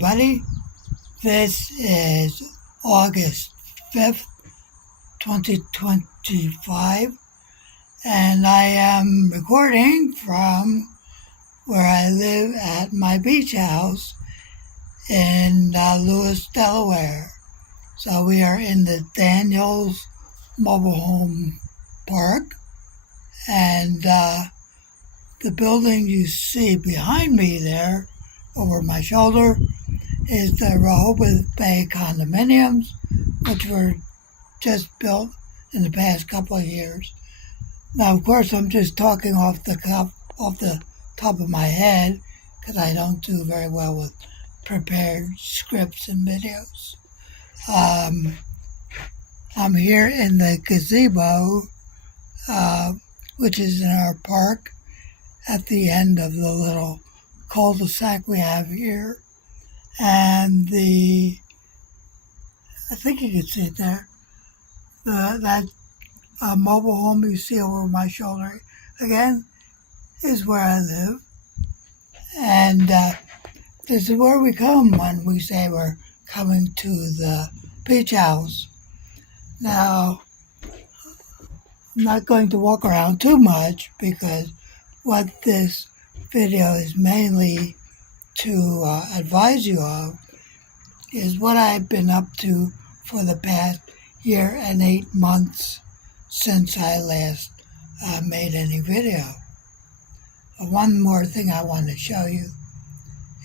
everybody. This is August 5th, 2025, and I am recording from where I live at my beach house in Lewis, Delaware. So we are in the Daniels Mobile Home Park, and the building you see behind me there over my shoulder is the Rehoboth Bay condominiums, which were just built in the past couple of years. Now, of course, I'm just talking off the top of my head because I don't do very well with prepared scripts and videos. I'm here in the gazebo, which is in our park at the end of the little cul-de-sac we have here. And I think you can see it there, that mobile home you see over my shoulder, again, is where I live. And this is where we come when we say we're coming to the beach house. Now, I'm not going to walk around too much because what this video is mainly to advise you of is what I've been up to for the past year and 8 months since I last made any video. One more thing I want to show you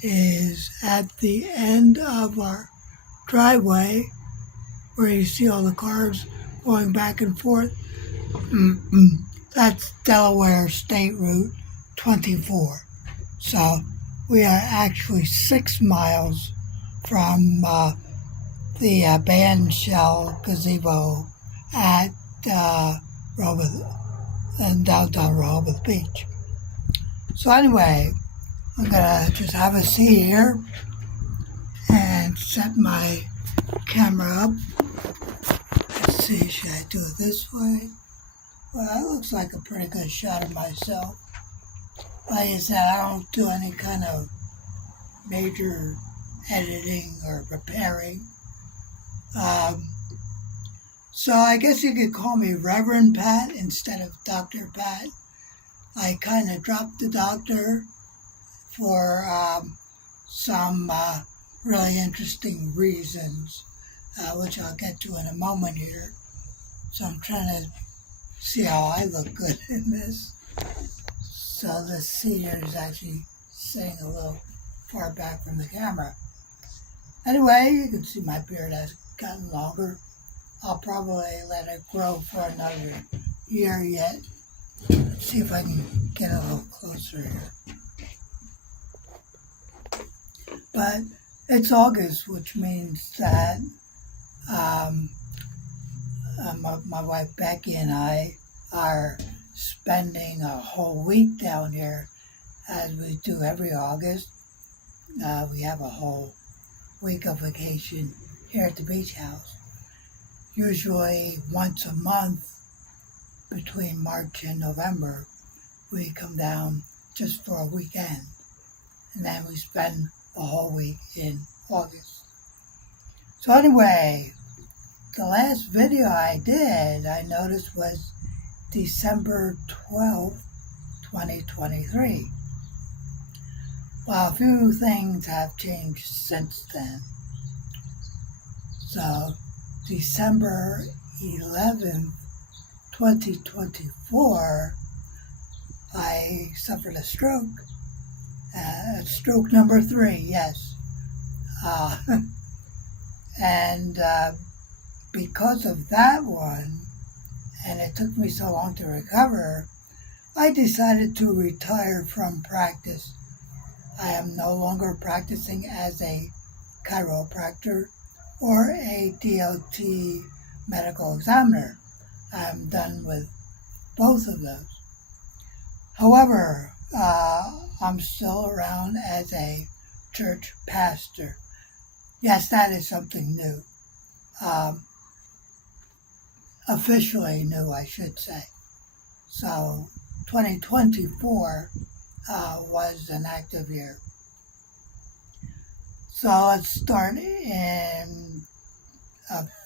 is at the end of our driveway where you see all the cars going back and forth. That's Delaware State Route 24. So we are actually 6 miles from the bandshell gazebo at Rehoboth, in downtown Rehoboth Beach. So anyway, I'm gonna just have a seat here and set my camera up. Let's see, should I do it this way? Well, that looks like a pretty good shot of myself. Like I said, I don't do any kind of major editing or preparing. So I guess you could call me Reverend Pat instead of Dr. Pat. I kind of dropped the doctor for some really interesting reasons, which I'll get to in a moment here. So I'm trying to see how I look good in this. So the seat here is actually sitting a little far back from the camera. Anyway, you can see my beard has gotten longer. I'll probably let it grow for another year yet. Let's see if I can get a little closer here. But it's August, which means that my wife Becky and I are spending a whole week down here as we do every August. We have a whole week of vacation here at the beach house. Usually once a month between March and November, we come down just for a weekend. And then we spend a whole week in August. So anyway, the last video I did, I noticed, was December 12th, 2023. Well, a few things have changed since then. So, December 11th, 2024, I suffered a stroke. Stroke number 3, yes. And because of that one, and it took me so long to recover, I decided to retire from practice. I am no longer practicing as a chiropractor or a DOT medical examiner. I'm done with both of those. However, I'm still around as a church pastor. Yes, that is something new. Officially new, I should say. So 2024 was an active year. So let's start in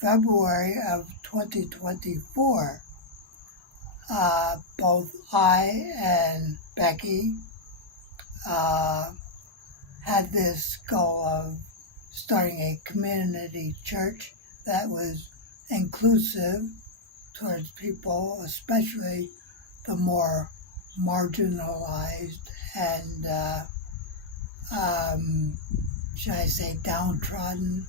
February of 2024. Both I and Becky had this goal of starting a community church that was inclusive towards people, especially the more marginalized and, should I say, downtrodden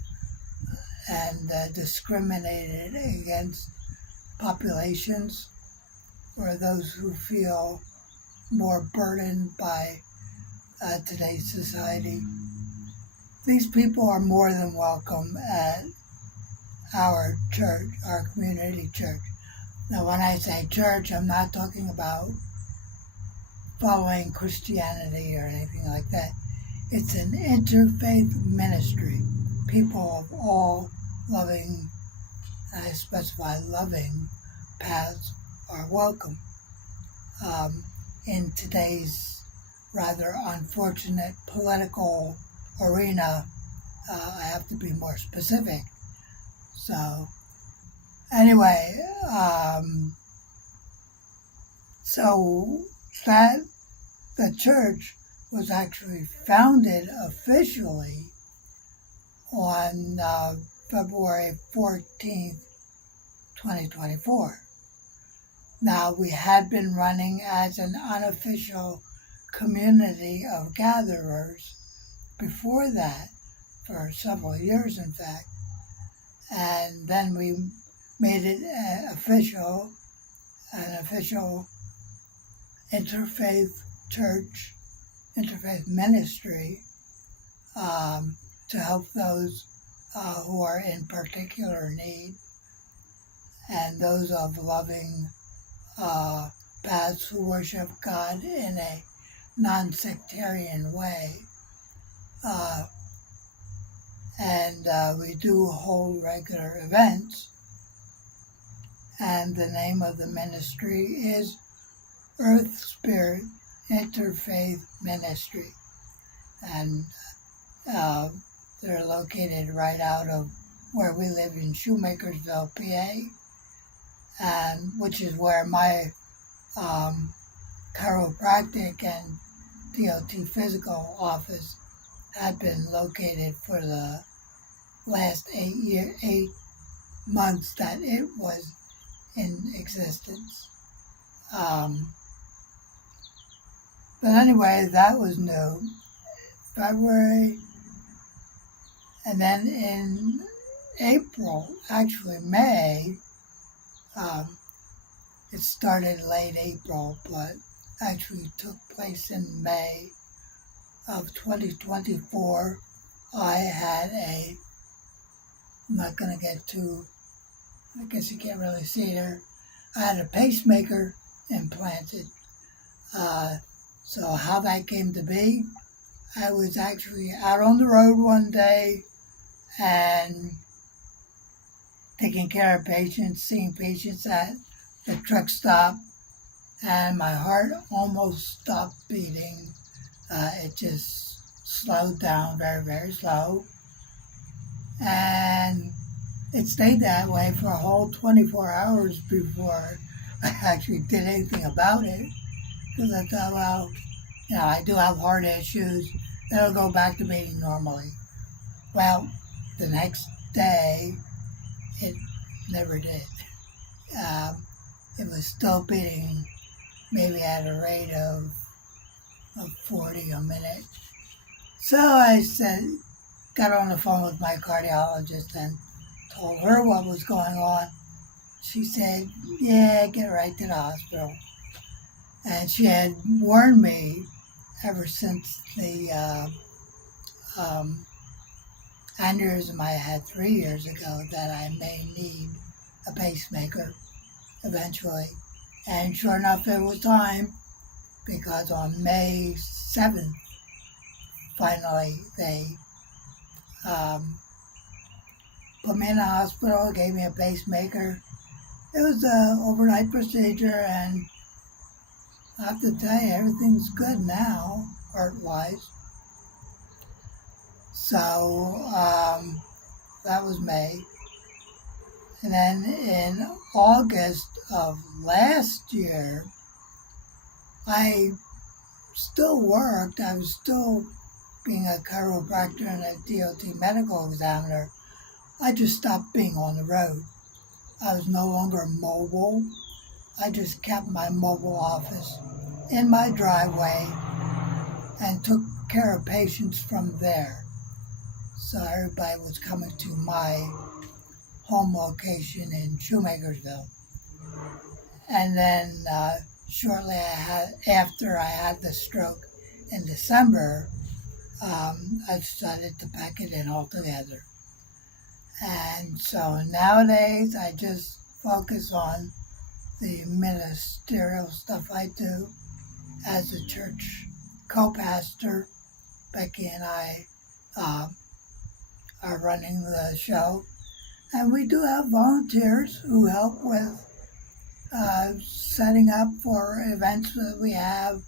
and discriminated against populations, or those who feel more burdened by today's society. These people are more than welcome at our church, our community church. Now, when I say church, I'm not talking about following Christianity or anything like that. It's an interfaith ministry. People of all loving, I specify loving, paths are welcome. In today's rather unfortunate political arena, I have to be more specific. So, anyway, so that the church was actually founded officially on February 14th, 2024. Now, we had been running as an unofficial community of gatherers before that, for several years, in fact. And then we made it an official interfaith church, interfaith ministry, to help those who are in particular need, and those of loving paths who worship God in a non-sectarian way. And we do hold regular events, and the name of the ministry is Earth Spirit Interfaith Ministry, and they're located right out of where we live in Shoemakersville, PA, and which is where my chiropractic and DOT physical office had been located for the last 8 months that it was in existence. But anyway, that was new. February, and then in April, actually May, it started late April, but actually took place in May of 2024. I had I'm not going to get too, I guess you can't really see there. I had a pacemaker implanted. So how that came to be, I was actually out on the road one day and taking care of patients, seeing patients at the truck stop, and my heart almost stopped beating. It just slowed down very, very slow. And it stayed that way for a whole 24 hours before I actually did anything about it. Because I thought, well, I do have heart issues. It'll go back to beating normally. Well, the next day, it never did. It was still beating maybe at a rate of 40 a minute. So I got on the phone with my cardiologist and told her what was going on. She said, yeah, get right to the hospital. And she had warned me ever since the aneurysm I had 3 years ago that I may need a pacemaker eventually. And sure enough, it was time, because on May 7th, finally, they put me in the hospital, gave me a pacemaker. It was an overnight procedure, and I have to tell you, everything's good now, heart-wise. So that was May. And then in August of last year, I still worked. I was still being a chiropractor and a DOT medical examiner. I just stopped being on the road. I was no longer mobile. I just kept my mobile office in my driveway and took care of patients from there. So everybody was coming to my home location in Shoemakersville. And then shortly after I had the stroke in December, I decided to pack it in altogether. And so nowadays I just focus on the ministerial stuff I do as a church co-pastor. Becky and I are running the show. And we do have volunteers who help with setting up for events that we have,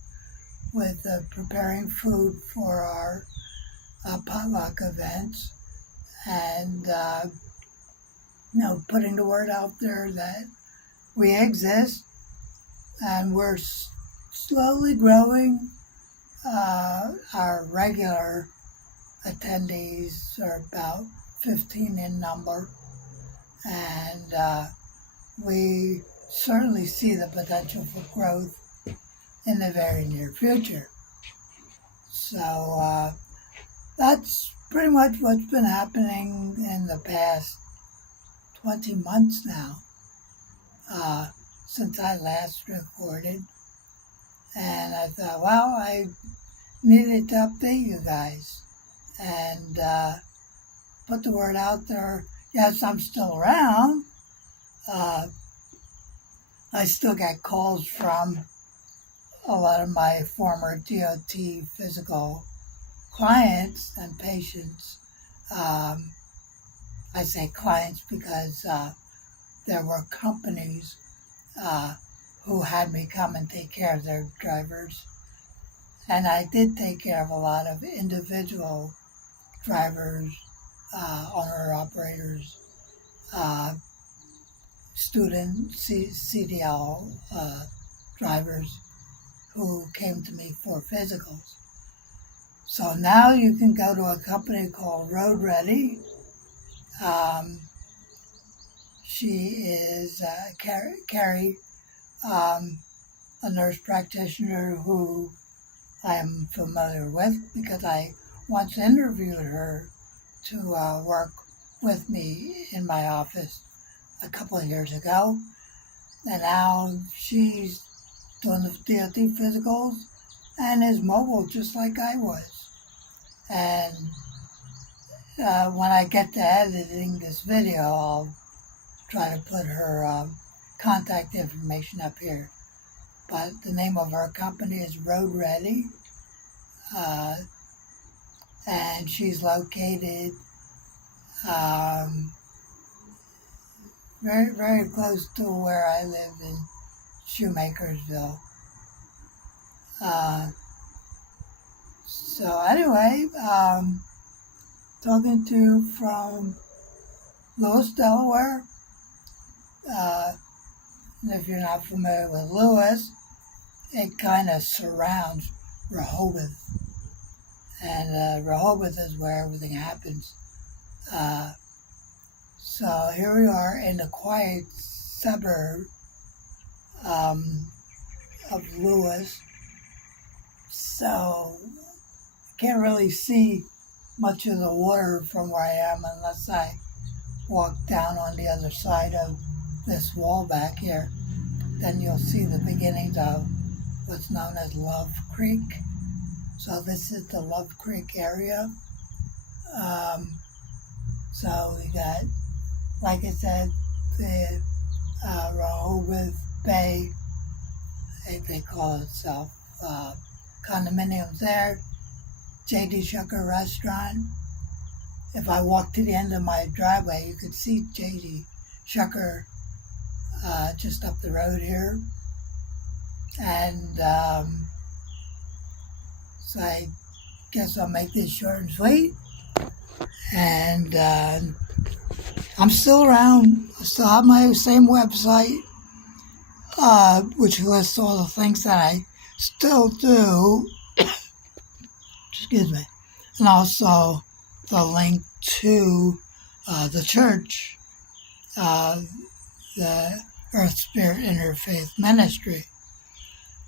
with preparing food for our potluck events, and putting the word out there that we exist, and we're slowly growing. Our regular attendees are about 15 in number, and we certainly see the potential for growth in the very near future. So that's pretty much what's been happening in the past 20 months now, since I last recorded. And I thought, well, I needed to update you guys and put the word out there. Yes, I'm still around. I still get calls from a lot of my former DOT physical clients and patients. I say clients because there were companies who had me come and take care of their drivers. And I did take care of a lot of individual drivers, owner-operators, student CDL drivers who came to me for physicals. So now you can go to a company called Road Ready. She is Carrie, a nurse practitioner who I am familiar with because I once interviewed her to work with me in my office a couple of years ago. And now she's doing the DOT physicals and is mobile just like I was. And when I get to editing this video, I'll try to put her contact information up here. But the name of our company is Road Ready. And she's located very, very close to where I live in Shoemakersville. So anyway, talking to you from Lewis, Delaware. If you're not familiar with Lewis, it kind of surrounds Rehoboth. And Rehoboth is where everything happens. So here we are in the quiet suburb of Lewis. So I can't really see much of the water from where I am unless I walk down on the other side of this wall back here. Then you'll see the beginnings of what's known as Love Creek. So this is the Love Creek area. So we got, like I said, the Rehoboth Bay, they call itself, condominiums there. J.D. Shucker Restaurant. If I walk to the end of my driveway, you could see J.D. Shucker just up the road here. And so I guess I'll make this short and sweet. And I'm still around. I still have my same website, which lists all the things that I still do. Excuse me. And also the link to the church, the Earth Spirit Interfaith Ministry.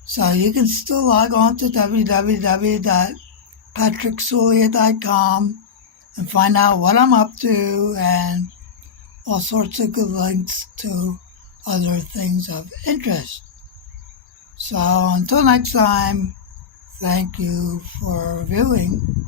So you can still log on to www.patricksulia.com and find out what I'm up to and all sorts of good links to other things of interest. So until next time, thank you for viewing.